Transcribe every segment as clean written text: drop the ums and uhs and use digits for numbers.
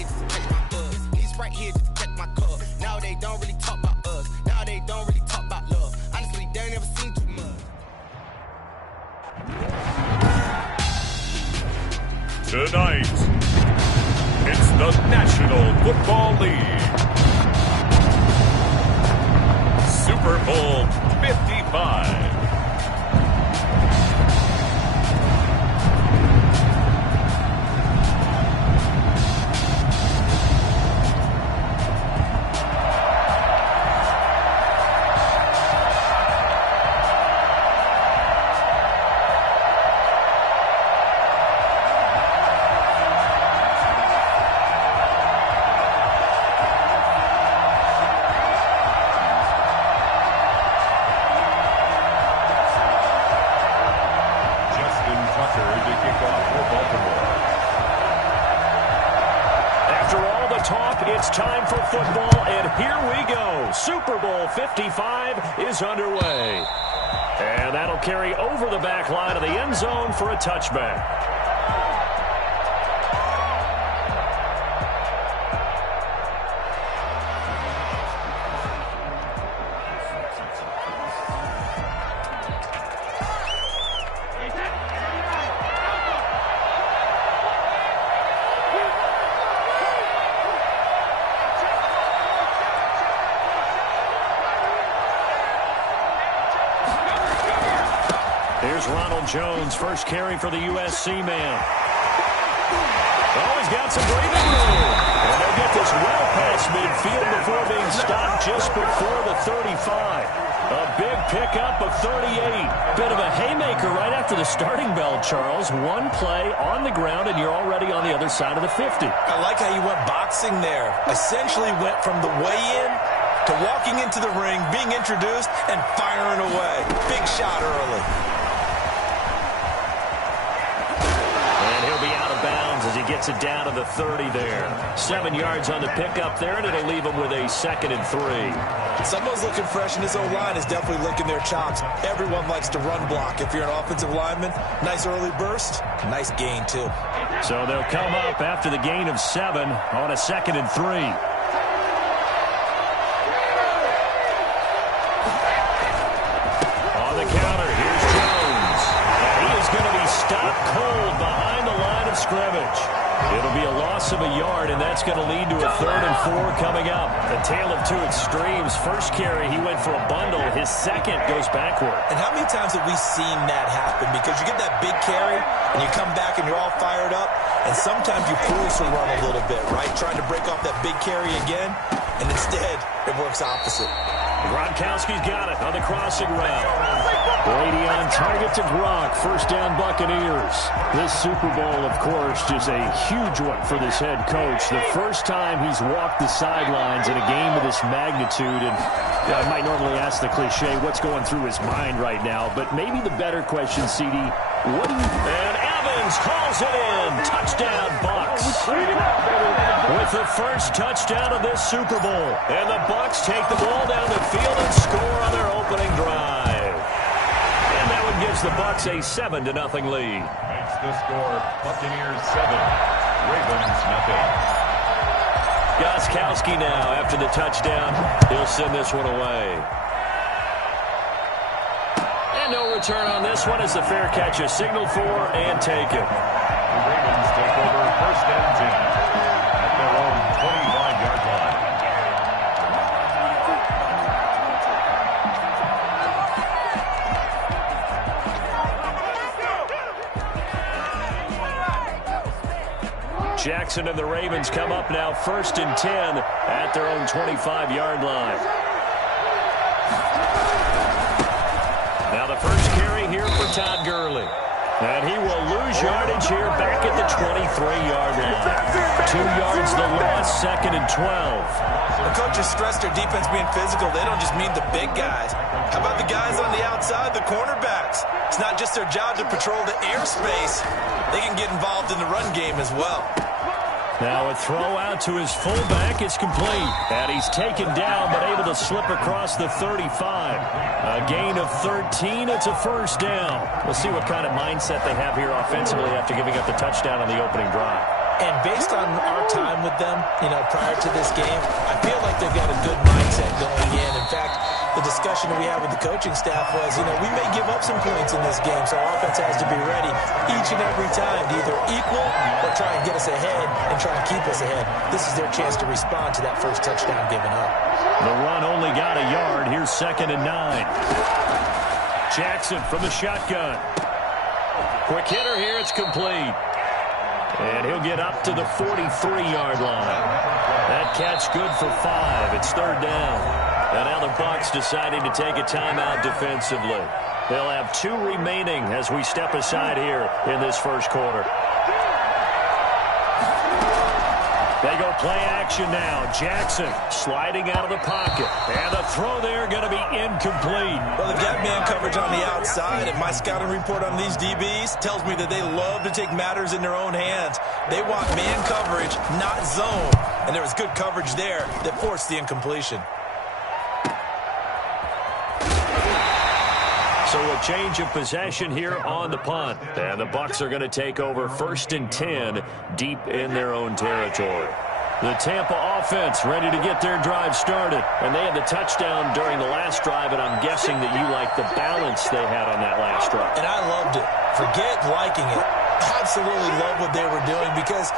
here just to catch my buzz. He's right here just to catch my cup. Now they don't really talk about us. Now they don't really talk about love. Honestly, they ain't never seen too much. Tonight, it's the National Football League. Super Bowl 55. It's time for football, and here we go. Super Bowl 55 is underway. And that'll carry over the back line of the end zone for a touchback. Here's Ronald Jones, first carry for the USC man. Oh, he's got some breathing room. And they'll get this well past midfield before being stopped just before the 35. A big pickup of 38. Bit of a haymaker right after the starting bell, Charles. One play on the ground, and you're already on the other side of the 50. I like how you went boxing there. Essentially went from the weigh-in to walking into the ring, being introduced, and firing away. Big shot early. As he gets it down to the 30 there. 7 yards on the pickup there, and it'll leave him with a 2nd and 3. Someone's looking fresh, and his O-line is definitely licking their chops. Everyone likes to run block. If you're an offensive lineman, nice early burst, nice gain too. So they'll come up after the gain of 7 on a 2nd and 3. On the counter, here's Jones. And he is going to be stopped cold behind the line of scrimmage. It'll be a loss of a yard, and that's going to lead to a 3rd and 4 coming up. A tale of two extremes. First carry, he went for a bundle. His second goes backward. And how many times have we seen that happen? Because you get that big carry, and you come back and you're all fired up, and sometimes you force a run a little bit, right? Trying to break off that big carry again, and instead it works opposite. Gronkowski's got it on the crossing route. Brady on target to Gronk. First down, Buccaneers. This Super Bowl, of course, just a huge one for this head coach. The first time he's walked the sidelines in a game of this magnitude. And I might normally ask the cliche, what's going through his mind right now? But maybe the better question, CD, what do you... And Evans hauls it in. Touchdown, Bucs. With the first touchdown of this Super Bowl. And the Bucs take the ball down the field and score on their opening drive. And that one gives the Bucs a 7-0 lead. That's the score. Buccaneers 7, Ravens 0. Gostkowski now after the touchdown. He'll send this one away. And no return on this one as the fair catch is signaled for and taken. The Ravens take over 1st and 10 at their own 25-yard line. Jackson and the Ravens come up now 1st and 10 at their own 25-yard line. Now the first carry here for Todd Gurley. And he will lose yardage here back at the 23-yard line. 2 yards the loss, 2nd and 12. The coaches stress their defense being physical. They don't just mean the big guys. How about the guys on the outside, the cornerbacks? It's not just their job to patrol the airspace. They can get involved in the run game as well. Now a throw out to his fullback is complete. And he's taken down but able to slip across the 35. A gain of 13. It's a 1st down. We'll see what kind of mindset they have here offensively after giving up the touchdown on the opening drive. And based on our time with them, prior to this game, I feel like they've got a good mindset going in. In fact, the discussion we had with the coaching staff was, we may give up some points in this game, so our offense has to be ready each and every time to either equal or try and get us ahead and try and keep us ahead. This is their chance to respond to that first touchdown given up. The run only got a yard. Here's 2nd and 9. Jackson from the shotgun. Quick hitter here. It's complete. And he'll get up to the 43-yard line. That catch good for 5. It's 3rd down. And now the Bucs deciding to take a timeout defensively. They'll have 2 remaining as we step aside here in this first quarter. They go play action now. Jackson sliding out of the pocket. And the throw there going to be incomplete. Well, they've got man coverage on the outside, and my scouting report on these DBs tells me that they love to take matters in their own hands. They want man coverage, not zone. And there was good coverage there that forced the incompletion. So a change of possession here on the punt. And the Bucs are going to take over 1st and 10 deep in their own territory. The Tampa offense ready to get their drive started. And they had the touchdown during the last drive, and I'm guessing that you like the balance they had on that last drive. And I loved it. Forget liking it. Absolutely love what they were doing, because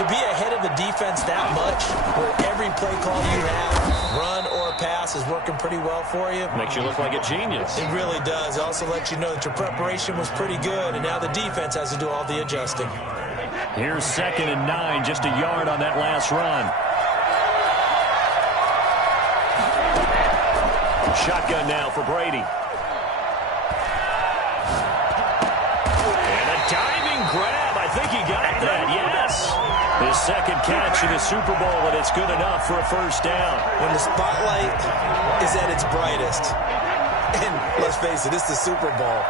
to be ahead of the defense that much, where every play call you have, run or pass, is working pretty well for you. Makes you look like a genius. It really does. It also lets you know that your preparation was pretty good, and now the defense has to do all the adjusting. Here's 2nd and 9, just a yard on that last run. Shotgun now for Brady. And a diving grab. I think he got that, yes. His 2nd catch in the Super Bowl, and it's good enough for a 1st down. When the spotlight is at its brightest, and let's face it, it's the Super Bowl,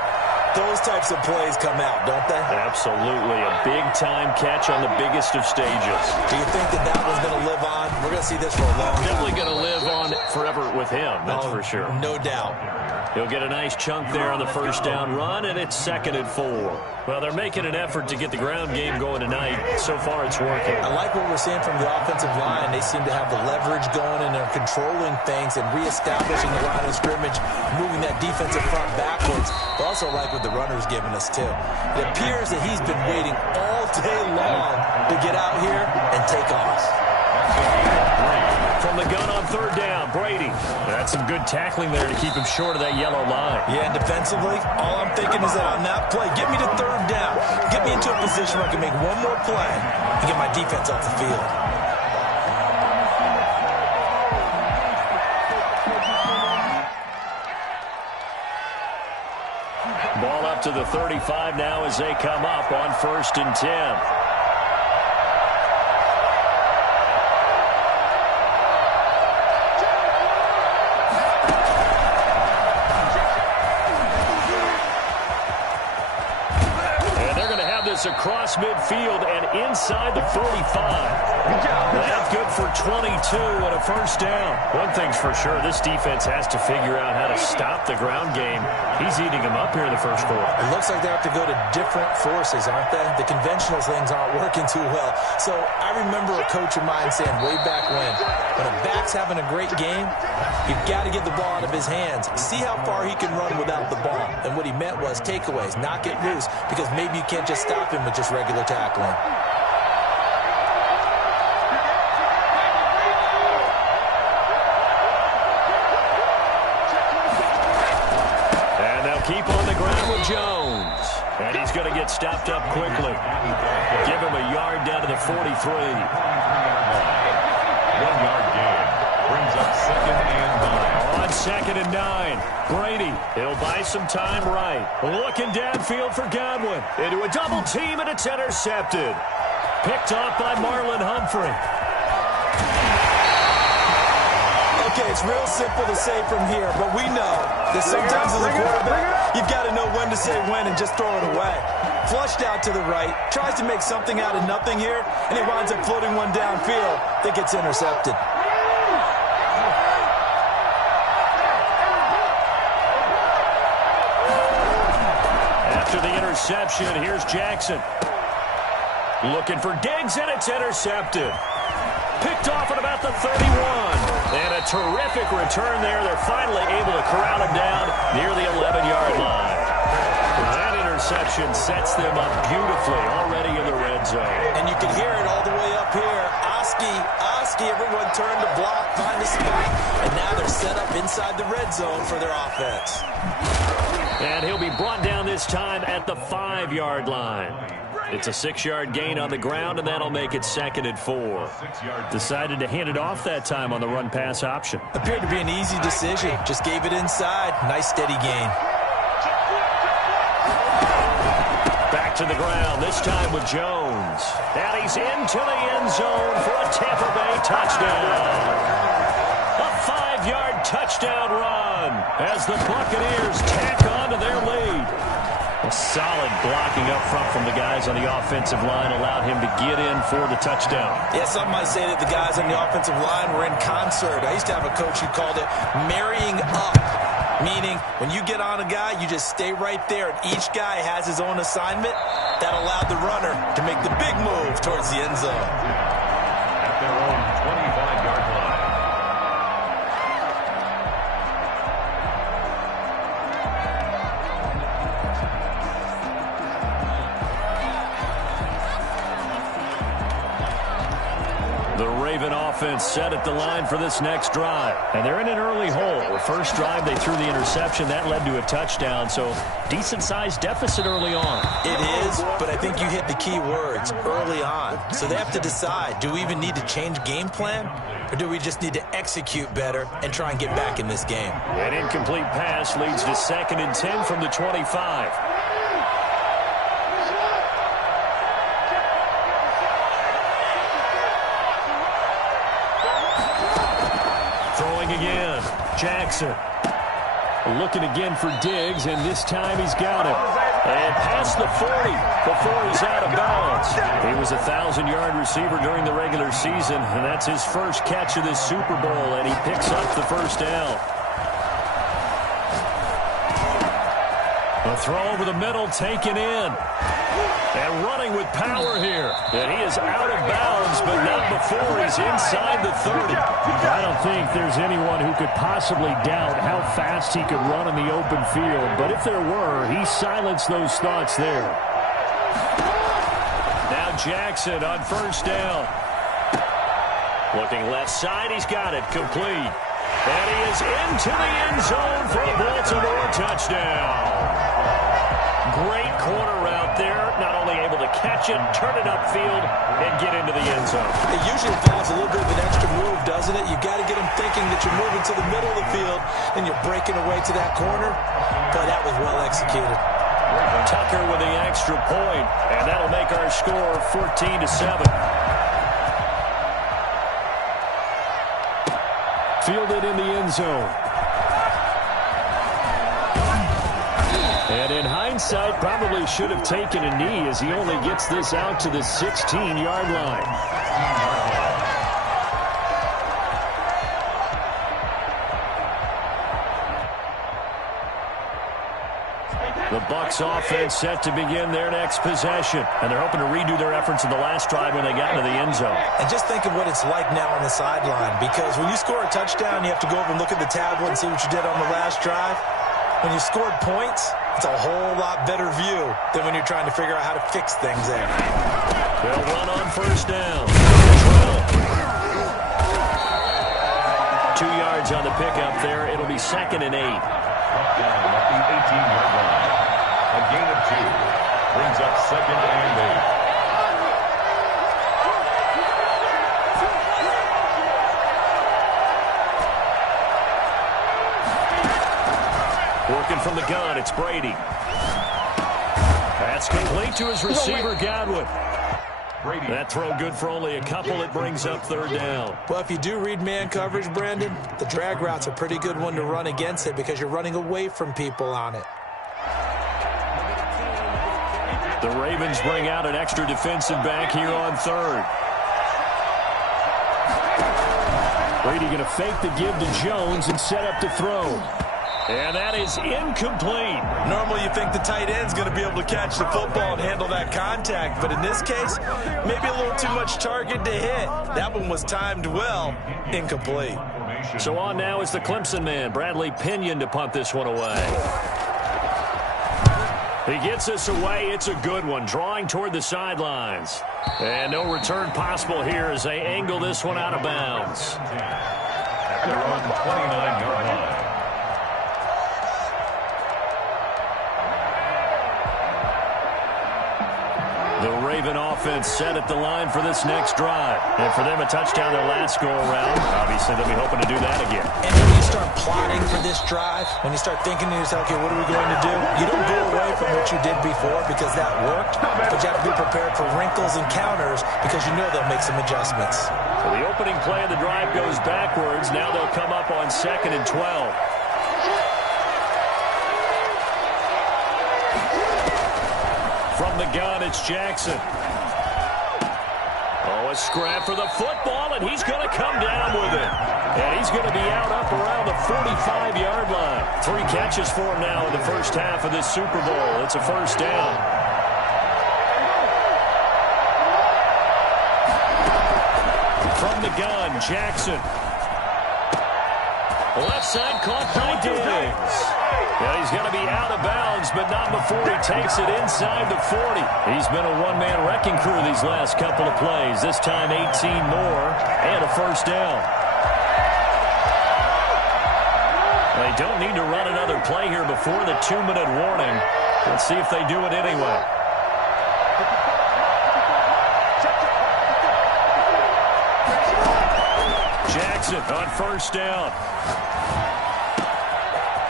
those types of plays come out, don't they? Absolutely. A big-time catch on the biggest of stages. Do you think that one's going to live on? We're going to see this for a long time. Definitely going to live on forever with him, that's for sure. No doubt. He'll get a nice chunk there on the 1st down run, and it's 2nd and 4. Well, they're making an effort to get the ground game going tonight. So far, it's working. I like what we're seeing from the offensive line. They seem to have the leverage going, and they're controlling things and reestablishing the line of scrimmage, moving that defensive front backwards. But also like what the runner's giving us, too. It appears that he's been waiting all day long to get out here and take off. From the gun on 3rd down, Brady. That's some good tackling there to keep him short of that yellow line. Yeah, and defensively, all I'm thinking is that on that play, get me to 3rd down. Get me into a position where I can make one more play and get my defense off the field. Ball up to the 35 now as they come up on 1st and 10. Across midfield and inside the 45. That's good for 22 and a 1st down. One thing's for sure, this defense has to figure out how to stop the ground game. He's eating them up here in the 1st quarter. It looks like they have to go to different forces, aren't they? The conventional things aren't working too well. So I remember a coach of mine saying way back when a back's having a great game, you've got to get the ball out of his hands. See how far he can run without the ball. And what he meant was takeaways, knock it loose, because maybe you can't just stop him with just regular tackling. And they'll keep on the ground with Jones. And he's going to get stopped up quickly. Give him a yard down to the 43. 1-yard gain. Brings up 2nd and 9. On 2nd and 9, Brady, he'll buy some time right. Looking downfield for Godwin. Into a double team, and it's intercepted. Picked off by Marlon Humphrey. Okay, it's real simple to say from here, but we know that sometimes as a quarterback, you've got to know when to say when and just throw it away. Flushed out to the right, tries to make something out of nothing here, and he winds up floating one downfield that gets intercepted. After the interception, here's Jackson. Looking for Diggs, and it's intercepted. Picked off at about the 31. And a terrific return there. They're finally able to corral him down near the 11-yard line. That interception sets them up beautifully already in the red zone. And you can hear it all the way up here. Oski, everyone turned to block, find a spot. And now they're set up inside the red zone for their offense. And he'll be brought down this time at the 5-yard line. It's a 6-yard gain on the ground, and that'll make it 2nd and 4. Decided to hand it off that time on the run-pass option. Appeared to be an easy decision. Just gave it inside. Nice, steady gain. Back to the ground, this time with Jones. And he's into the end zone for a Tampa Bay touchdown. A 5-yard touchdown run as the Buccaneers tack on to their lead. A solid blocking up front from the guys on the offensive line allowed him to get in for the touchdown. Yeah, some might say that the guys on the offensive line were in concert. I used to have a coach who called it marrying up, meaning when you get on a guy, you just stay right there, and each guy has his own assignment. That allowed the runner to make the big move towards the end zone. At their own 25-yard line. The Raven offense set at the line for this next drive. And they're in an early hole. The first drive, they threw the interception. That led to a touchdown, so decent-sized deficit early on. It is, but I think you hit the key words, early on. So they have to decide, do we even need to change game plan, or do we just need to execute better and try and get back in this game? An incomplete pass leads to 2nd and 10 from the 25. Again, Jackson looking again for Diggs, and this time he's got him. And past the 40 before he's out of bounds. He was a 1,000-yard receiver during the regular season, and that's his first catch of this Super Bowl, and he picks up the first down. A throw over the middle, taken in. And running with power here. And he is out of bounds, but not before he's inside the 30. I don't think there's anyone who could possibly doubt how fast he could run in the open field. But if there were, he silenced those thoughts there. Now Jackson on first down. Looking left side, he's got it complete. And he is into the end zone for a Baltimore touchdown. Great corner route there. Not only able to catch it, turn it upfield, and get into the end zone. It usually involves a little bit of an extra move, doesn't it? You've got to get them thinking that you're moving to the middle of the field and you're breaking away to that corner. But that was well executed. Tucker with the extra point, and that'll make our score 14-7. Fielded in the end zone. And in hindsight, probably should have taken a knee as he only gets this out to the 16-yard line. The Bucs offense set to begin their next possession. And they're hoping to redo their efforts in the last drive when they got into the end zone. And just think of what it's like now on the sideline. Because when you score a touchdown, you have to go over and look at the tablet and see what you did on the last drive. When you scored points, it's a whole lot better view than when you're trying to figure out how to fix things there. They'll run on first down. 2 yards on the pickup there. It'll be 2nd and 8. Down at the 18-yard line. A gain of 2 brings up 2nd and 8. Working from the gun, it's Brady. That's complete to his receiver, Godwin. That throw good for only a couple. It brings up 3rd down. Well, if you do read man coverage, Brandon, the drag route's a pretty good one to run against it because you're running away from people on it. The Ravens bring out an extra defensive back here on 3rd. Brady going to fake the give to Jones and set up to throw. And that is incomplete. Normally you think the tight end's going to be able to catch the football and handle that contact, but in this case, maybe a little too much target to hit. That one was timed well. Incomplete. So on now is the Clemson man, Bradley Pinion, to punt this one away. He gets this away. It's a good one, drawing toward the sidelines. And no return possible here as they angle this one out of bounds. At their own 29-yard line. The Raven offense set at the line for this next drive. And for them, a touchdown their last go-around. Obviously, they'll be hoping to do that again. And when you start plotting for this drive, when you start thinking to yourself, okay, what are we going to do? You don't go away from what you did before because that worked, but you have to be prepared for wrinkles and counters because you know they'll make some adjustments. So the opening play of the drive goes backwards. Now they'll come up on 2nd and 12. From the gun, it's Jackson. Oh, a scrap for the football, and he's going to come down with it. And he's going to be out up around the 45-yard line. 3 catches for him now in the first half of this Super Bowl. It's a first down. From the gun, Jackson. Left side caught by Diggs. Yeah, he's going to be out of bounds, but not before he takes it inside the 40. He's been a one-man wrecking crew these last couple of plays. This time 18 more and a first down. They don't need to run another play here before the 2-minute warning. Let's see if they do it anyway. Jackson on first down.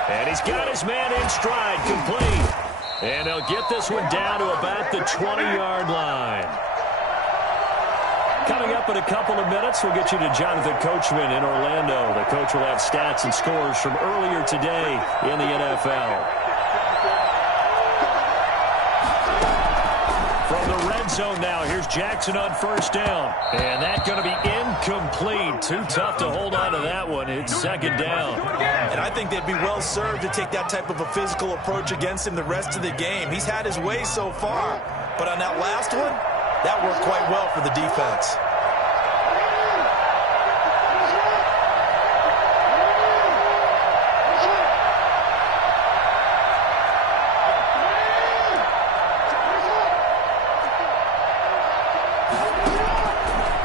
And he's got his man in stride, complete. And they'll get this one down to about the 20-yard line. Coming up in a couple of minutes, we'll get you to Jonathan Coachman in Orlando. The coach will have stats and scores from earlier today in the NFL. From the red zone now, here's Jackson on first down. And that's going to be incomplete. Too tough to hold on to that one. It's second down. And I think they'd be well served to take that type of a physical approach against him the rest of the game. He's had his way so far. But on that last one, that worked quite well for the defense.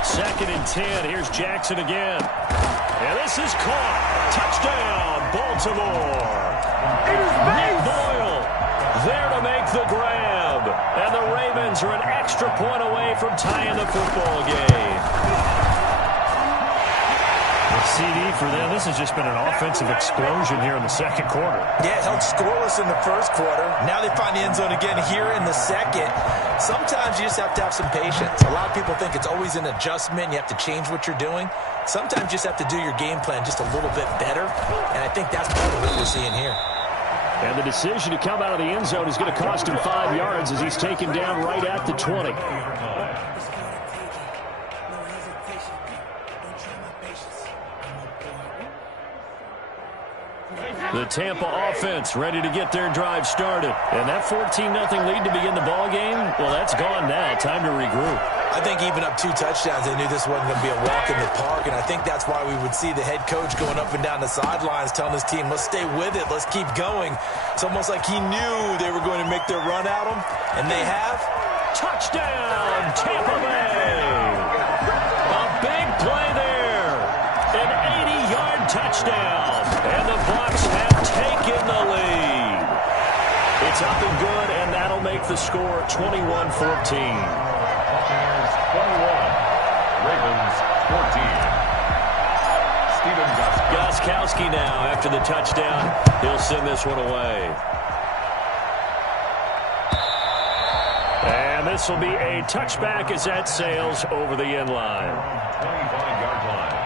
Second and 10. Here's Jackson again. And this is caught. Touchdown, Baltimore. Nick Boyle there to make the grab. And the Ravens are an extra point away from tying the football game. CD for them. This has just been an offensive explosion here in the second quarter. Yeah, it held scoreless in the first quarter. Now they find the end zone again here in the second. Sometimes you just have to have some patience. A lot of people think it's always an adjustment. You have to change what you're doing. Sometimes you just have to do your game plan just a little bit better. And I think that's part of what we're seeing here. And the decision to come out of the end zone is going to cost him 5 yards as he's taken down right at the 20. The Tampa offense ready to get their drive started. And that 14-0 lead to begin the ball game, well, that's gone now. Time to regroup. I think even up 2 touchdowns, they knew this wasn't going to be a walk in the park, and I think that's why we would see the head coach going up and down the sidelines telling his team, let's stay with it, let's keep going. It's almost like he knew they were going to make their run at him, and they have. Touchdown, Tampa Bay! A big play there. An 80-yard touchdown, and the Bucs have taken the lead. It's up and good, and that'll make the score 21-14. 21, Ravens 14. Steven Gostkowski now after the touchdown. He'll send this one away. And this will be a touchback as that sails over the end line. 25-yard line.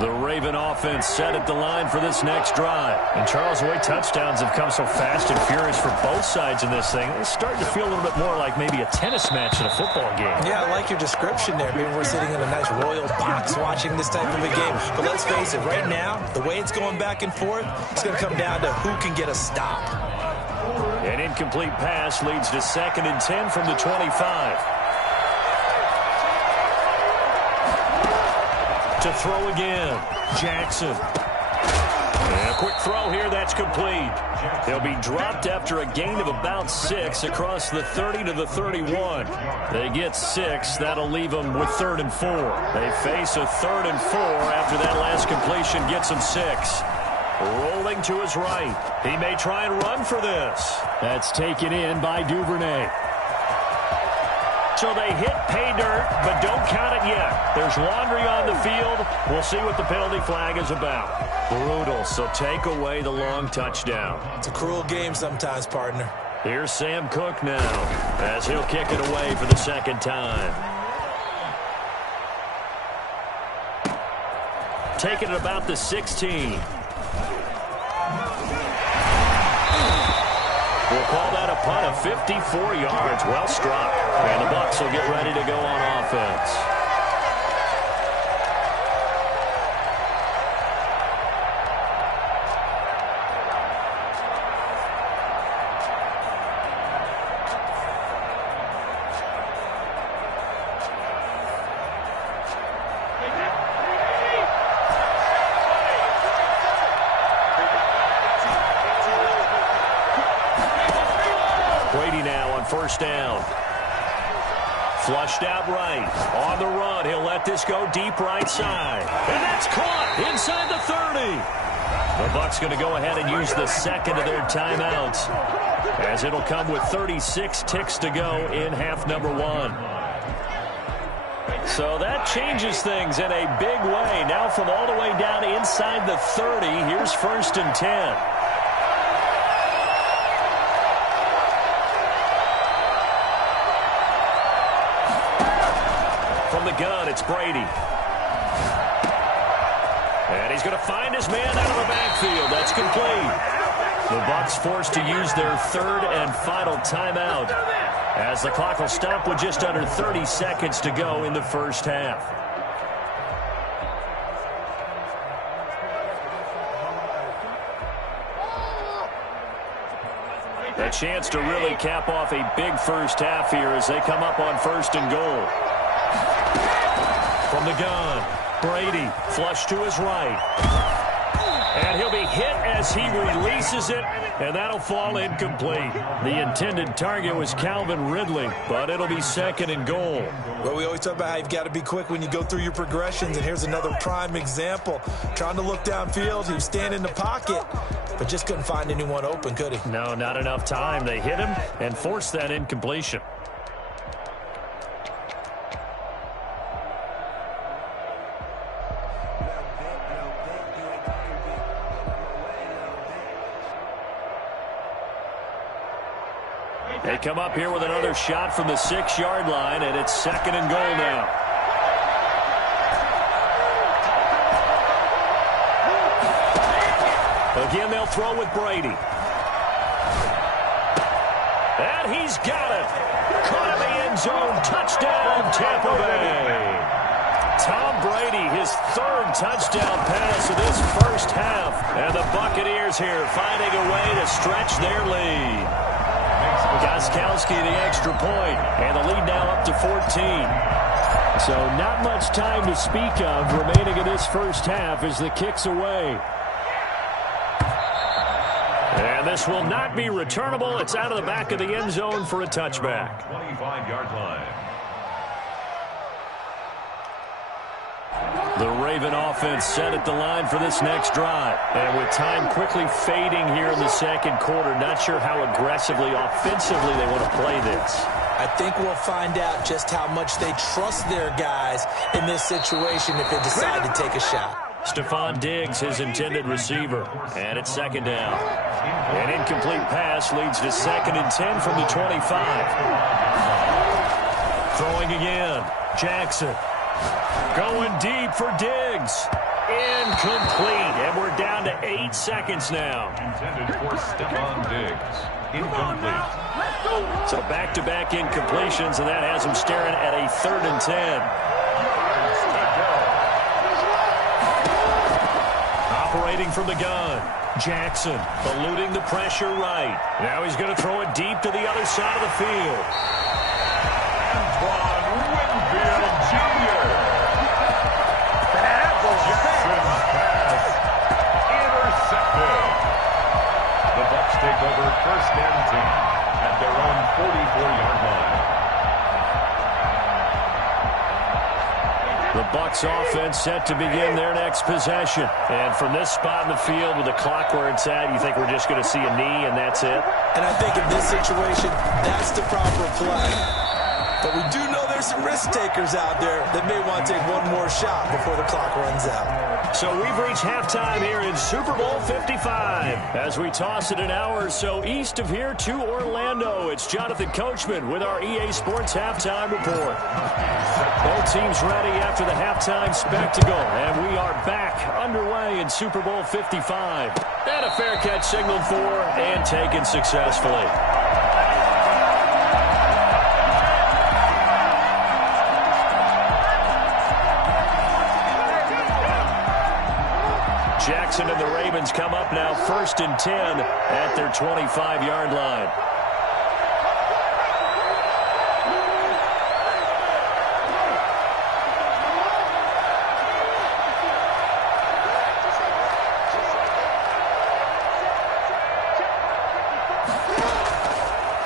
The Raven offense set at the line for this next drive. And Charles, the way touchdowns have come so fast and furious for both sides in this thing, it's starting to feel a little bit more like maybe a tennis match in a football game. Yeah, I like your description there. Maybe we're sitting in a nice royal box watching this type of a game. But let's face it, right now, the way it's going back and forth, it's going to come down to who can get a stop. An incomplete pass leads to 2nd and 10 from the 25. To throw again, Jackson. And a quick throw here, that's complete. They'll be dropped after a gain of about 6 across the 30 to the 31. They get 6. That'll leave them with 3rd and 4. They face a 3rd and 4 after that last completion gets them 6. Rolling to his right. He may try and run for this. That's taken in by Duvernay. So they hit pay dirt, but don't count it yet. There's laundry on the field. We'll see what the penalty flag is about. Brutal, so take away the long touchdown. It's a cruel game sometimes, partner. Here's Sam Cook now, as he'll kick it away for the 2nd time. Taking it about the 16. We'll call that a punt of 54 yards. Well struck. And the Bucs will get ready to go on offense. Brady now on 1st down. Flushed out right. On the run. He'll let this go deep right side. And that's caught inside the 30. The Bucs going to go ahead and use the 2nd of their timeouts, as it'll come with 36 ticks to go in half number 1. So that changes things in a big way. Now from all the way down inside the 30, here's 1st and 10. From the gun, it's Brady. And he's going to find his man out of the backfield. That's complete. The Bucs forced to use their 3rd and final timeout, as the clock will stop with just under 30 seconds to go in the 1st half. A chance to really cap off a big 1st half here as they come up on 1st and goal. From the gun, Brady flush to his right. And he'll be hit as he releases it, and that'll fall incomplete. The intended target was Calvin Ridley, but it'll be 2nd and goal. Well, we always talk about how you've got to be quick when you go through your progressions, and here's another prime example. Trying to look downfield, he was standing in the pocket, but just couldn't find anyone open, could he? No, not enough time. They hit him and forced that incompletion. They come up here with another shot from the 6-yard line, and it's 2nd and goal now. Again, they'll throw with Brady. And he's got it. Caught in the end zone. Touchdown, Tampa Bay. Tom Brady, his 3rd touchdown pass of this 1st half. And the Buccaneers here finding a way to stretch their lead. Gostkowski the extra point, and the lead now up to 14. So not much time to speak of remaining in this 1st half as the kick's away. And this will not be returnable. It's out of the back of the end zone for a touchback. 25-yard line. The Raven offense set at the line for this next drive. And with time quickly fading here in the 2nd quarter, not sure how aggressively, offensively they want to play this. I think we'll find out just how much they trust their guys in this situation if they decide to take a shot. Stephon Diggs, his intended receiver. And it's 2nd down. An incomplete pass leads to 2nd and 10 from the 25. Throwing again. Jackson. Going deep for Diggs. Incomplete, and we're down to 8 seconds now. Intended for Stephon Diggs. Incomplete. So back-to-back incompletions, and that has him staring at a 3rd and 10. Operating from the gun, Jackson eluding the pressure right. Now he's going to throw it deep to the other side of the field. Antoine Winfield Jr. Jackson's pass intercepted. The Bucs take over 1st and 10 at their own 44-yard line. The Bucs offense set to begin their next possession. And from this spot in the field with the clock where it's at, you think we're just going to see a knee and that's it? And I think in this situation, that's the proper play. But we do know there's some risk takers out there that may want to take one more shot before the clock runs out. So we've reached halftime here in Super Bowl 55. As we toss it an hour or so east of here to Orlando, it's Jonathan Coachman with our EA Sports Halftime Report. Both teams ready after the halftime spectacle, and we are back underway in Super Bowl 55. And a fair catch signaled for and taken successfully. Jackson and the Ravens come up now 1st and 10 at their 25-yard line.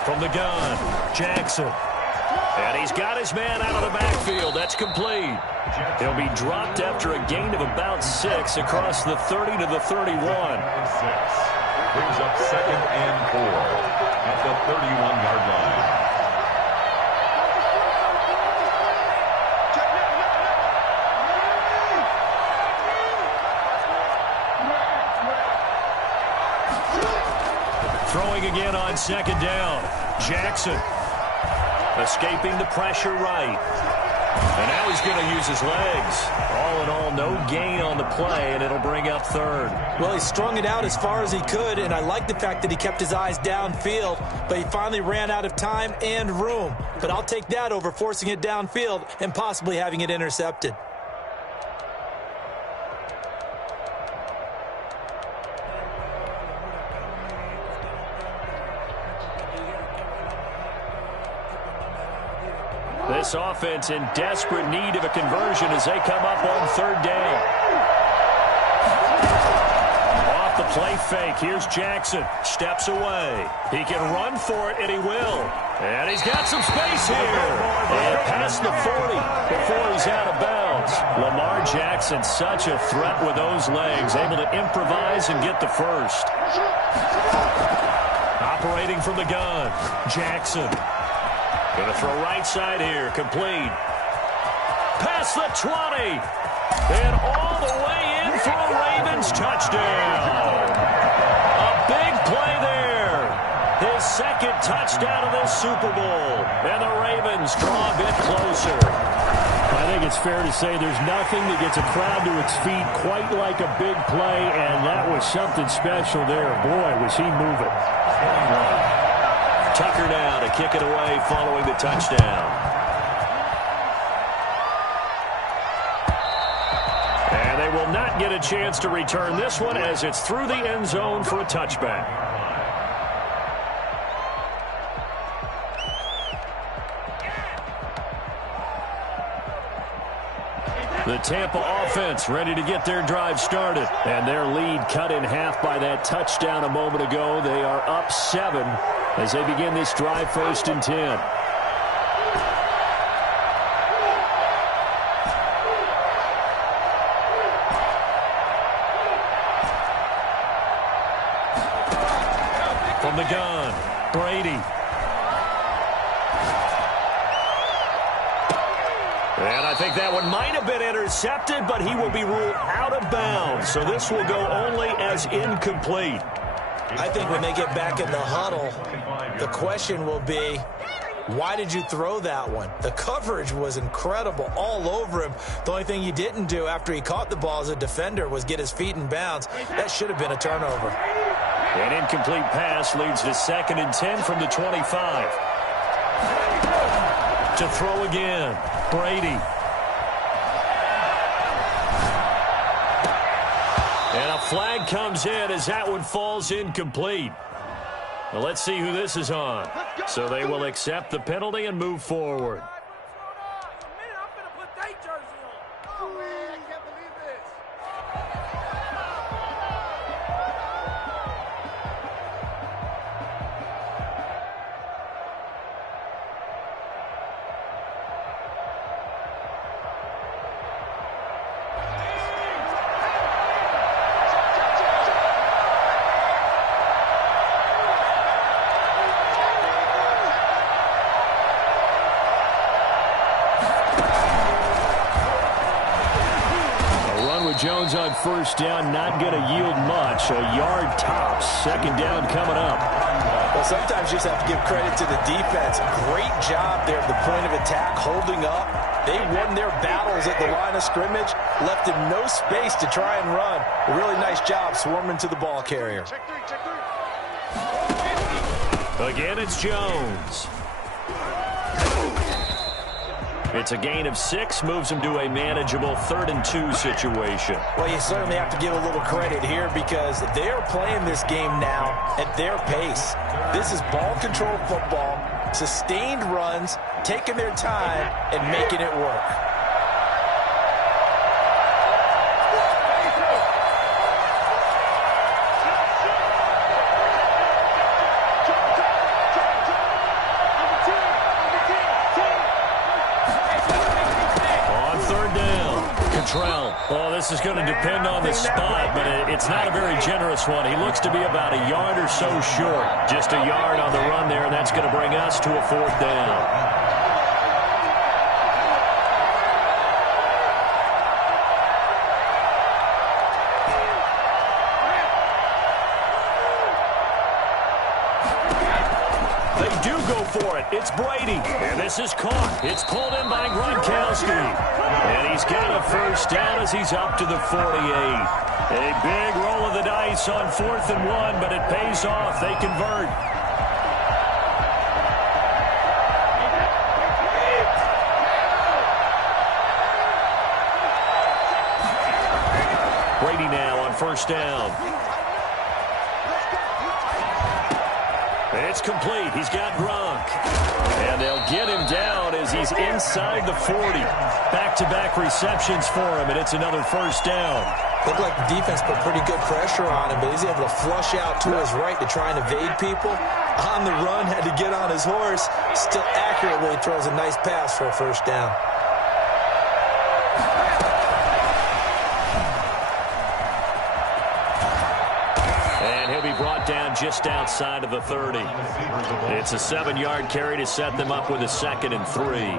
From the gun, Jackson. And he's got his man out of the backfield. That's complete. He'll be dropped after a gain of about 6 across the 30 to the 31. Brings up 2nd and 4 at the 31-yard line. Throwing again on 2nd down. Jackson escaping the pressure right. And now he's going to use his legs. All in all, no gain on the play, and it'll bring up 3rd. Well, he strung it out as far as he could, and I like the fact that he kept his eyes downfield, but he finally ran out of time and room. But I'll take that over forcing it downfield and possibly having it intercepted. This offense in desperate need of a conversion as they come up on 3rd down. Off the play fake. Here's Jackson. Steps away. He can run for it, and he will. And he's got some space here. And past the 40 before he's out of bounds. Lamar Jackson, such a threat with those legs. Able to improvise and get the first. Operating from the gun. Jackson. Going to throw right side here. Complete. Past the 20. And all the way in for a Ravens touchdown. A big play there. His 2nd touchdown of this Super Bowl. And the Ravens draw a bit closer. I think it's fair to say there's nothing that gets a crowd to its feet quite like a big play, and that was something special there. Boy, was he moving. Tucker now to kick it away following the touchdown. And they will not get a chance to return this one as it's through the end zone for a touchback. The Tampa offense ready to get their drive started. And their lead cut in half by that touchdown a moment ago. They are up 7 as they begin this drive 1st and 10. From the gun, Brady. And I think that one might have been intercepted, but he will be ruled out of bounds. So this will go only as incomplete. I think when they get back in the huddle, the question will be, Why did you throw that one? The coverage was incredible all over him. The only thing he didn't do after he caught the ball as a defender was get his feet in bounds. That should have been a turnover. An incomplete pass leads to 2nd and 10 from the 25. To throw again, Brady. And a flag comes in as that one falls incomplete. Well, let's see who this is on. So they will accept the penalty and move forward. Jones on first down, not going to yield much. A yard tops. 2nd down coming up. Well, sometimes you just have to give credit to the defense. Great job there at the point of attack, holding up. They won their battles at the line of scrimmage, left him no space to try and run. A really nice job swarming to the ball carrier. Again, it's Jones. It's a gain of 6, moves him to a manageable 3rd and 2 situation. Well, you certainly have to give a little credit here because they're playing this game now at their pace. This is ball control football, sustained runs, taking their time, and making it work. Well, this is going to depend on the spot, but it's not a very generous one. He looks to be about a yard or so short. Just a yard on the run there, and that's going to bring us to a 4th down. For it. It's Brady. And this is caught. It's pulled in by Gronkowski. And he's got a first down as he's up to the 48. A big roll of the dice on 4th and 1, but it pays off. They convert. Brady now on first down. It's complete. He's got Gronk. And they'll get him down as he's inside the 40. Back-to-back receptions for him, and it's another first down. Looked like the defense put pretty good pressure on him, but he's able to flush out to his right to try and evade people. On the run, had to get on his horse. Still accurately throws a nice pass for a first down. Brought down just outside of the 30. It's a 7-yard carry to set them up with a 2nd and 3.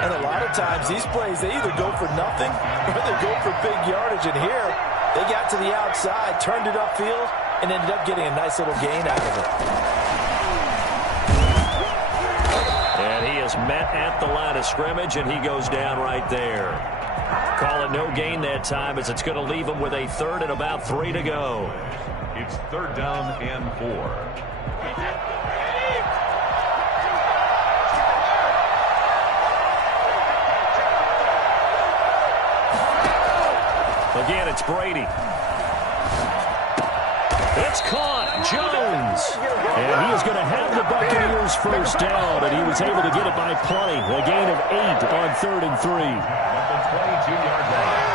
And a lot of times these plays, they either go for nothing or they go for big yardage. And here, they got to the outside, turned it upfield, and ended up getting a nice little gain out of it. And he is met at the line of scrimmage, and he goes down right there. Call it no gain that time as it's going to leave him with a 3rd and about 3 to go. It's 3rd down and 4. Again, it's Brady. It's caught. Jones. And he is going to have the Buccaneers first down, and he was able to get it by plenty. A gain of 8 on 3rd and 3. At the 22-yard line.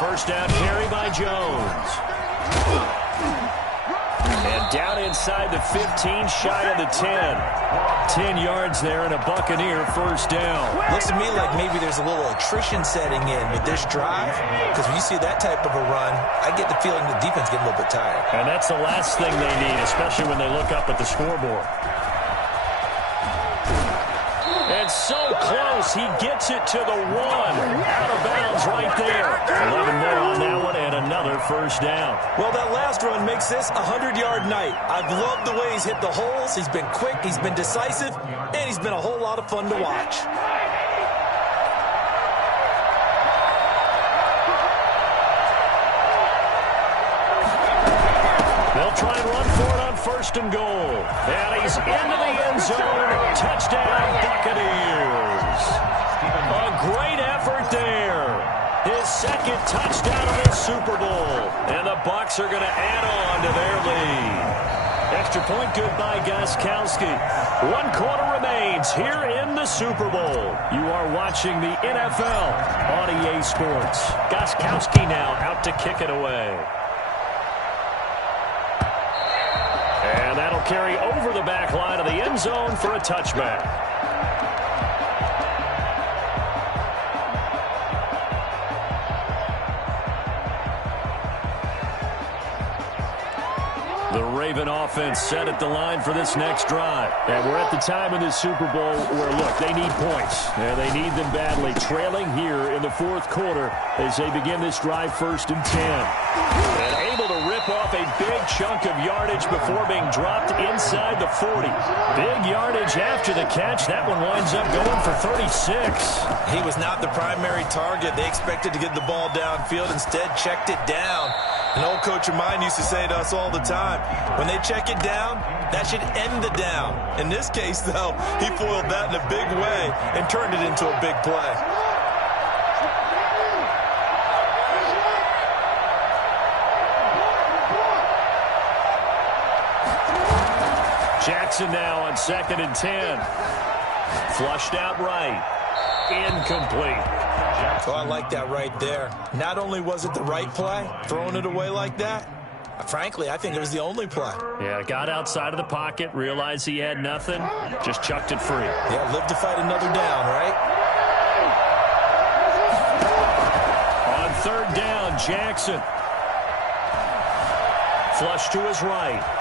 First down carry by Jones. And down inside the 15, shy of the 10. 10 yards there and a Buccaneer first down. Looks to me like maybe there's a little attrition setting in with this drive, because when you see that type of a run, I get the feeling the defense getting a little bit tired. And that's the last thing they need, especially when they look up at the scoreboard. And so close, he gets it to the 1. Out of bounds right there. 11 more on that one and another first down. Well, that last run makes this a 100-yard night. I've loved the way he's hit the holes. He's been quick, he's been decisive, and he's been a whole lot of fun to watch. They'll try and run for it on first and goal. And he's into the end zone. Touchdown, Buccaneers. A great effort there. His second touchdown of the Super Bowl. And the Bucs are going to add on to their lead. Extra point good by Gostkowski. 1 quarter remains here in the Super Bowl. You are watching the NFL on EA Sports. Gostkowski now out to kick it away. And that'll carry over the back line of the end zone for a touchback. The Raven offense set at the line for this next drive. And we're at the time in this Super Bowl where, look, they need points. And they need them badly. Trailing here in the fourth quarter as they begin this drive first and 10. And able to rip off a big chunk of yardage before being dropped inside the 40. Big yardage after the catch. That one winds up going for 36. He was not the primary target. They expected to get the ball downfield. Instead, checked it down. An old coach of mine used to say to us all the time, when they check it down, that should end the down. In this case, though, he foiled that in a big way and turned it into a big play. Jackson now on 2nd and 10. Flushed out right. Incomplete. Oh, I like that right there. Not only was it the right play, throwing it away like that, frankly, I think it was the only play. Yeah, got outside of the pocket, realized he had nothing, just chucked it free. Yeah, live to fight another down, right? On 3rd down, Jackson. Flush to his right.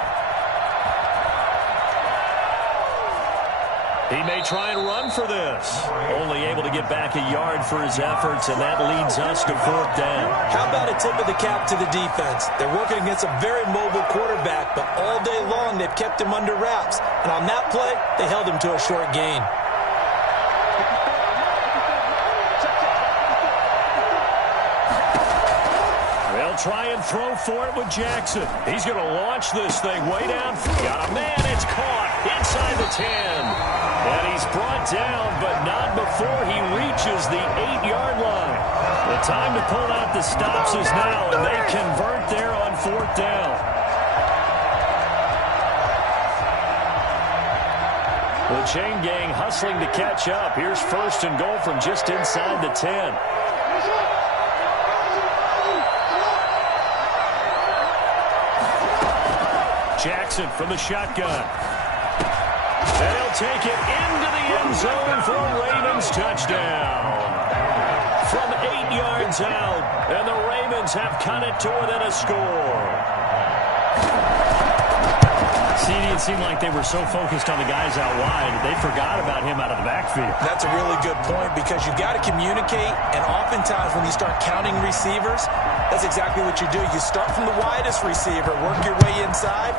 He may try and run for this. Only able to get back a yard for his efforts, and that leads us to 4th down. How about a tip of the cap to the defense? They're working against a very mobile quarterback, but all day long they've kept him under wraps. And on that play, they held him to a short gain. They'll try and throw for it with Jackson. He's going to launch this thing way down. Got a man. It's caught inside the 10. And he's brought down, but not before he reaches the 8-yard line. The time to pull out the stops is now, and they convert there on 4th down. The chain gang hustling to catch up. Here's 1st and goal from just inside the 10. Jackson from the shotgun. They'll take it into the end zone for a Ravens touchdown. From 8 yards out, and the Ravens have cut it to within a score. See, it seemed like they were so focused on the guys out wide, they forgot about him out of the backfield. That's a really good point, because you got to communicate, and oftentimes when you start counting receivers, that's exactly what you do. You start from the widest receiver, work your way inside.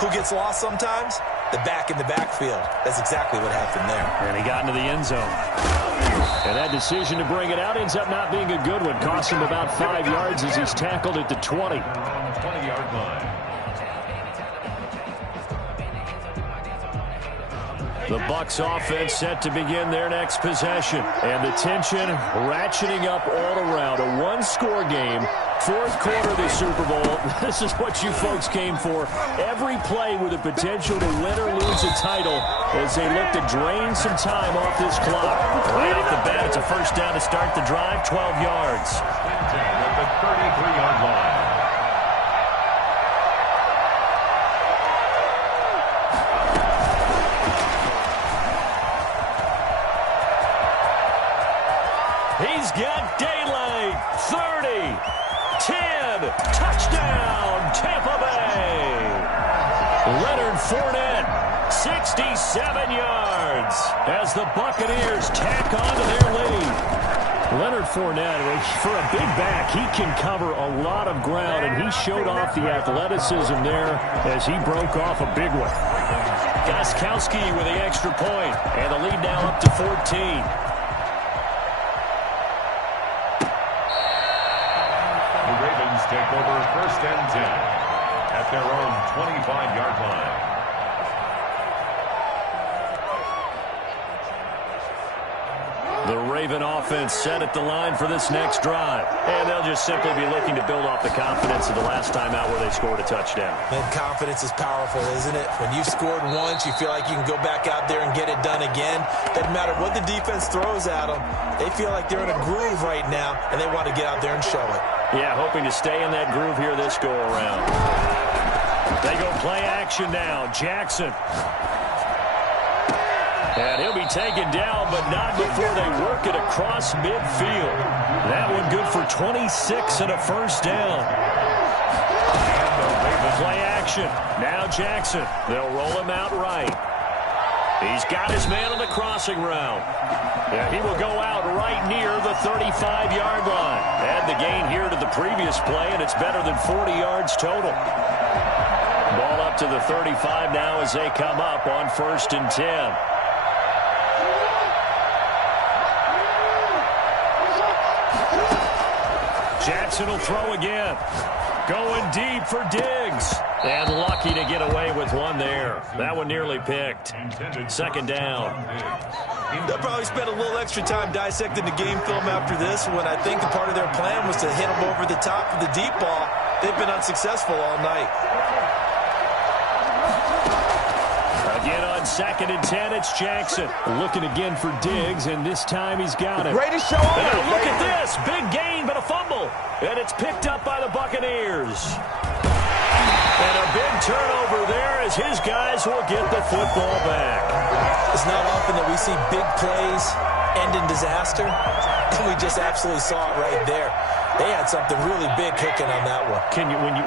Who gets lost sometimes? The back in the backfield. That's exactly what happened there. And he got into the end zone. And that decision to bring it out ends up not being a good one. Cost him about 5 yards as he's tackled at the 20. 20-yard line. The Bucs offense set to begin their next possession. And the tension ratcheting up all around. A one-score game. 4th quarter of the Super Bowl. This is what you folks came for. Every play with the potential to win or lose a title as they look to drain some time off this clock. Right off the bat, it's a first down to start the drive, 12 yards. At the 33-yard line. He's got daylight. 30, 10, touchdown, Tampa Bay. Leonard Fournette, 67 yards as the Buccaneers tack on to their lead. Leonard Fournette, for a big back, he can cover a lot of ground, and he showed off the athleticism there as he broke off a big one. Gostkowski with the extra point, and the lead now up to 14. The Ravens take over 1st and 10 at their own 25-yard line. The Raven offense set at the line for this next drive. And they'll just simply be looking to build off the confidence of the last time out where they scored a touchdown. And confidence is powerful, isn't it? When you've scored once, you feel like you can go back out there and get it done again. Doesn't matter what the defense throws at them. They feel like they're in a groove right now, and they want to get out there and show it. Yeah, hoping to stay in that groove here this go-around. They go play action now. Jackson. And he'll be taken down, but not before they work it across midfield. That one good for 26 and a first down. Play action. Now Jackson. They'll roll him out right. He's got his man on the crossing route. Yeah, he will go out right near the 35-yard line. Add the gain here to the previous play, and it's better than 40 yards total. Ball up to the 35 now as they come up on 1st and 10. Jackson will throw again. Going deep for Diggs. And lucky to get away with one there. That one nearly picked. 2nd down. They'll probably spend a little extra time dissecting the game film after this one. I think the part of their plan was to hit them over the top of the deep ball. They've been unsuccessful all night. Again on 2nd and 10, it's Jackson. Looking again for Diggs, and this time he's got it. Greatest show on earth. Look at this. Big gain, but a fumble. And it's picked up by the Buccaneers. And a big turnover there as his guys will get the football back. It's not often that we see big plays end in disaster. And we just absolutely saw it right there. They had something really big cooking on that one.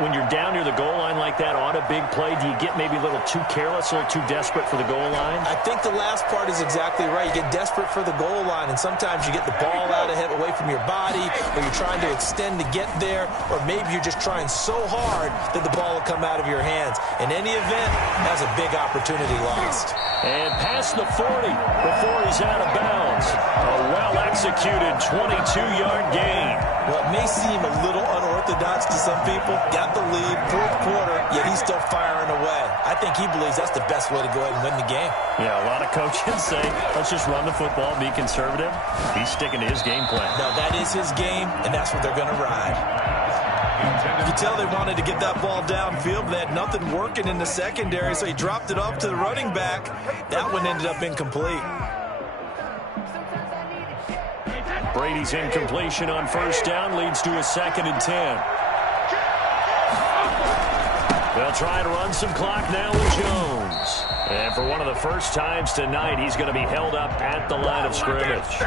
When you're down near the goal line like that on a big play, do you get maybe a little too careless, a little too desperate for the goal line? I think the last part is exactly right. You get desperate for the goal line, and sometimes you get the ball out ahead away from your body, or you're trying to extend to get there, or maybe you're just trying so hard that the ball will come out of your hands. In any event, that's a big opportunity lost. And past the 40 before he's out of bounds. A well-executed 22-yard gain. Well, it may seem a little unorthodox to some people. Got the lead, 4th quarter, yet he's still firing away. I think he believes that's the best way to go ahead and win the game. Yeah, a lot of coaches say, let's just run the football, be conservative. He's sticking to his game plan. No, that is his game, and that's what they're going to ride. You can tell they wanted to get that ball downfield, but they had nothing working in the secondary, so he dropped it off to the running back. That one ended up incomplete. Brady's incompletion on 1st down leads to a 2nd and 10. They'll try to run some clock now with Jones. And for one of the first times tonight, he's going to be held up at the line of scrimmage.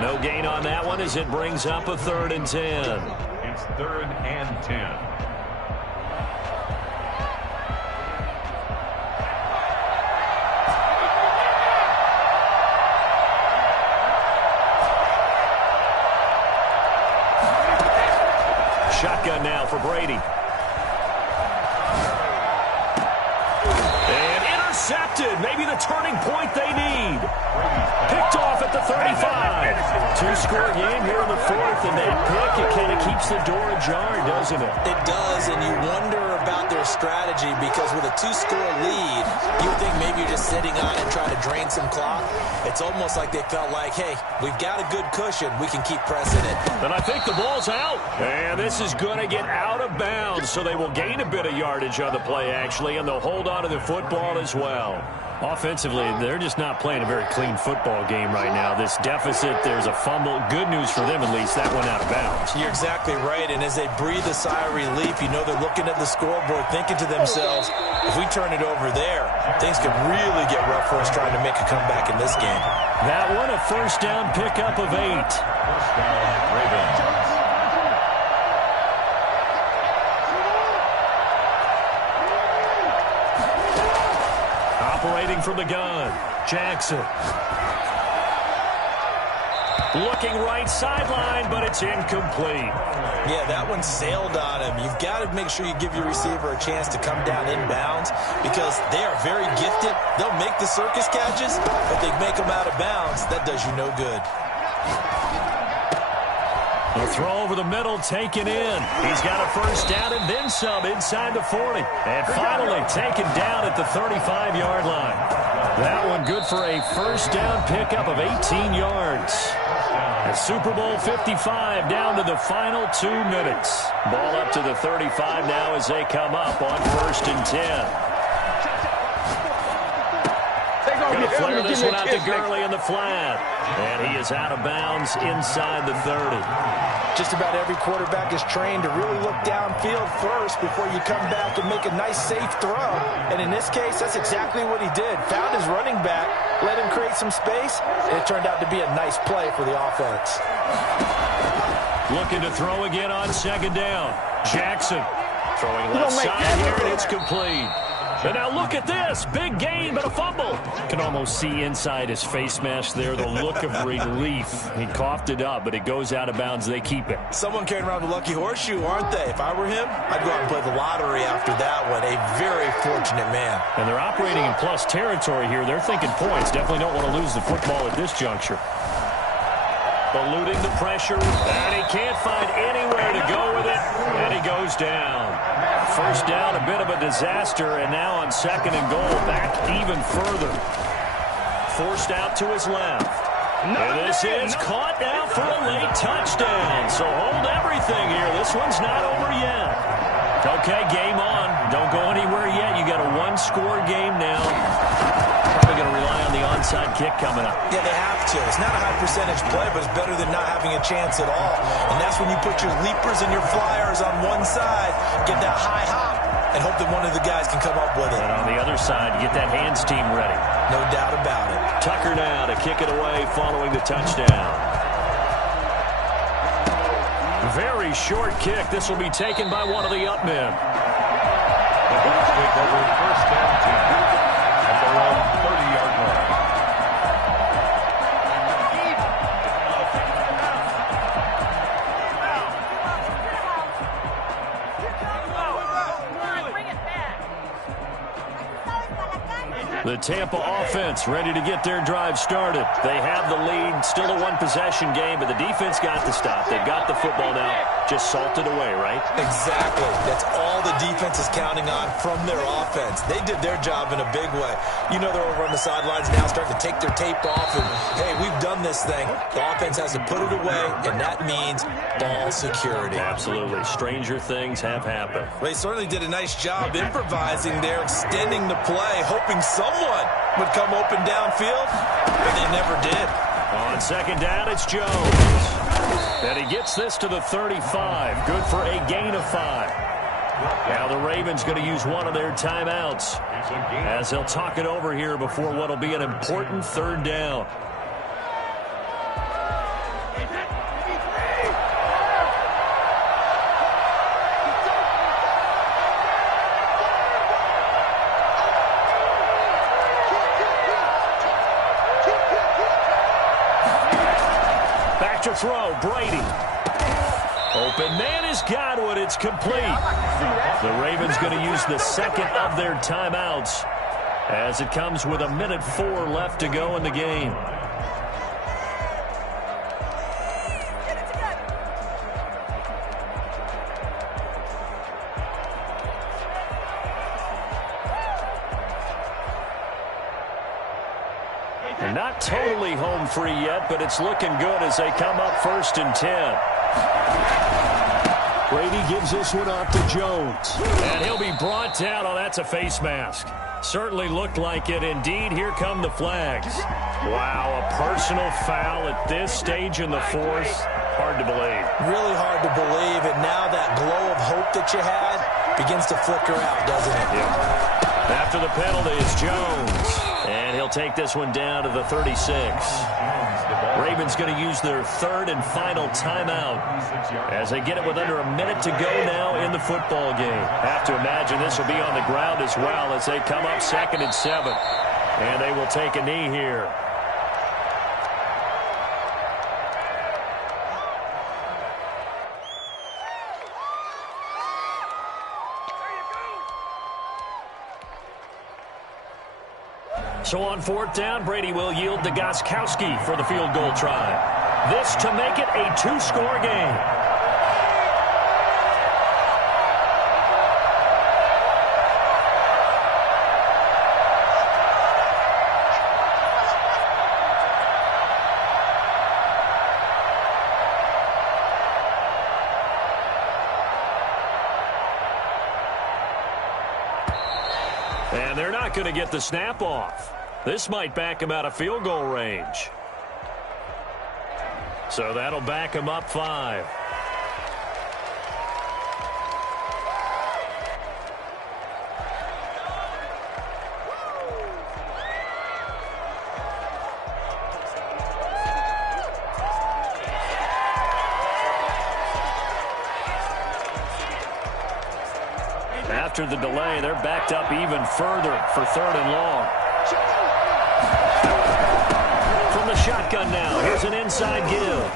No gain on that one as it brings up a 3rd and 10. It's 3rd and 10. Shotgun now for Brady. And intercepted. Maybe the turning point they need. Picked off at the 35. 2-score game here in the 4th, and that pick, it kind of keeps the door ajar, doesn't it? It does, and you wonder about their strategy because with a 2-score lead, you would think maybe you're just sitting on it trying to drain some clock. It's almost like they felt like, hey, we've got a good cushion. We can keep pressing it. And I think the ball's out. And this is going to get out of bounds, so they will gain a bit of yardage on the play, actually, and they'll hold on to the football as well. well. Offensively, they're just not playing a very clean football game right now. This deficit, there's a fumble. Good news for them, at least. That went out of bounds. You're exactly right, and as they breathe a sigh of relief, you know they're looking at the scoreboard, thinking to themselves, if we turn it over there, things could really get rough for us trying to make a comeback in this game. That one, a first down pickup of 8. First down, Ravens. Operating from the gun, Jackson. Looking right sideline, but it's incomplete. Yeah, that one sailed on him. You've got to make sure you give your receiver a chance to come down inbounds because they are very gifted. They'll make the circus catches, but they make them out of bounds. That does you no good. The throw over the middle, taken in. He's got a first down and then some inside the 40. And finally taken down at the 35-yard line. That one good for a first down pickup of 18 yards. And Super Bowl 55 down to the final 2 minutes. Ball up to the 35 now as they come up on 1st and 10. Going to flare this one out to Gurley in the flat. And he is out of bounds inside the 30. Just about every quarterback is trained to really look downfield first before you come back and make a nice, safe throw. And in this case, that's exactly what he did. Found his running back, let him create some space, and it turned out to be a nice play for the offense. Looking to throw again on 2nd down. Jackson throwing left side here, and it's complete. And now look at this. Big gain, but a fumble. Can almost see inside his face mask there the look of relief. He coughed it up, but it goes out of bounds. They keep it. Someone carrying around the lucky horseshoe, aren't they? If I were him, I'd go out and play the lottery after that one. A very fortunate man. And they're operating in plus territory here. They're thinking points. Definitely don't want to lose the football at this juncture. Eluding the pressure, and he can't find anywhere to go with it, and he goes down. First down, a bit of a disaster, and now on 2nd and goal, back even further. Forced out to his left. And this is caught now for a late touchdown. So hold everything here. This one's not over yet. Okay, game on. Don't go anywhere yet. You got a 1-score game now. Probably going to rely on the onside kick coming up. Yeah, they have to. It's not a high percentage play, but it's better than not having a chance at all. And that's when you put your leapers and your flyers on one side, get that high hop, and hope that one of the guys can come up with it. And on the other side, get that hands team ready. No doubt about it. Tucker now to kick it away following the touchdown. Very short kick. This will be taken by one of the up men. The Bucs take over 1st and 10 at their own 30-yard line. The Tampa offense ready to get their drive started. They have the lead, still a 1-possession game, but the defense got the stop. They've got the football now, just salted away, right? Exactly. That's all the defense is counting on from their offense. They did their job in a big way. You know they're over on the sidelines now starting to take their tape off and, hey, we've done this thing. The offense has to put it away, and that means ball security. Absolutely. Stranger things have happened. Well, they certainly did a nice job improvising there, extending the play, hoping someone would come open downfield, but they never did. On 2nd down, it's Jones. And he gets this to the 35. Good for a gain of 5. Now the Ravens going to use one of their timeouts as they'll talk it over here before what will be an important 3rd down. Back to throw, Brady. Open man has got one. It's complete. The Ravens going to use the 2nd of their timeouts as it comes with 1:04 left to go in the game. And not totally home free yet, but it's looking good as they come up 1st and 10. Brady gives this one off to Jones. And he'll be brought down. Oh, that's a face mask. Certainly looked like it. Indeed, here come the flags. Wow, a personal foul at this stage in the fourth. Hard to believe. Really hard to believe, and now that glow of hope that you had begins to flicker out, doesn't it? Yeah. After the penalty is Jones, and he'll take this one down to the 36. Ravens going to use their third and final timeout as they get it with under a minute to go now in the football game. Have to imagine this will be on the ground as well as they come up 2nd and 7. And they will take a knee here. So on 4th down, Brady will yield to Gostkowski for the field goal try. This to make it a 2-score game. And they're not going to get the snap off. This might back him out of field goal range. So that'll back him up 5. After the delay, they're backed up even further for 3rd and long. From the shotgun now, here's an inside give.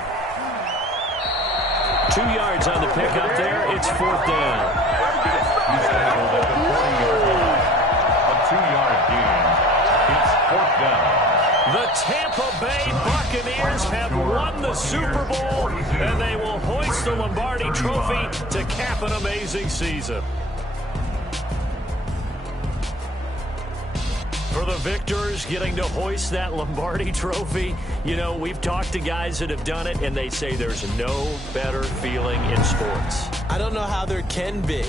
2 yards on the pickup there. It's 4th down. A 2-yard gain. It's 4th down. The Tampa Bay Buccaneers have won the Super Bowl, and they will hoist the Lombardi Trophy to cap an amazing season. For the victors, getting to hoist that Lombardi Trophy, you know, we've talked to guys that have done it, and they say there's no better feeling in sports. I don't know how there can be.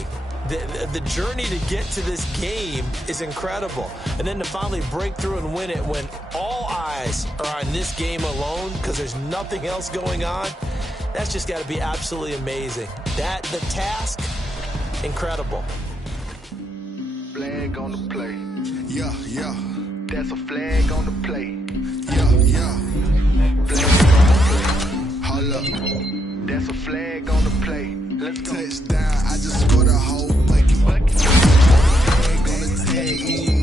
The journey to get to this game is incredible. And then to finally break through and win it when all eyes are on this game alone because there's nothing else going on, that's just got to be absolutely amazing. The task, incredible. Flag on the play. Yeah, yeah. That's a flag on the play. Yeah, yeah. Flag on the play. Hold up. That's a flag on the play. Let's go. Touchdown, I just scored a whole bucket. Flag on the tag.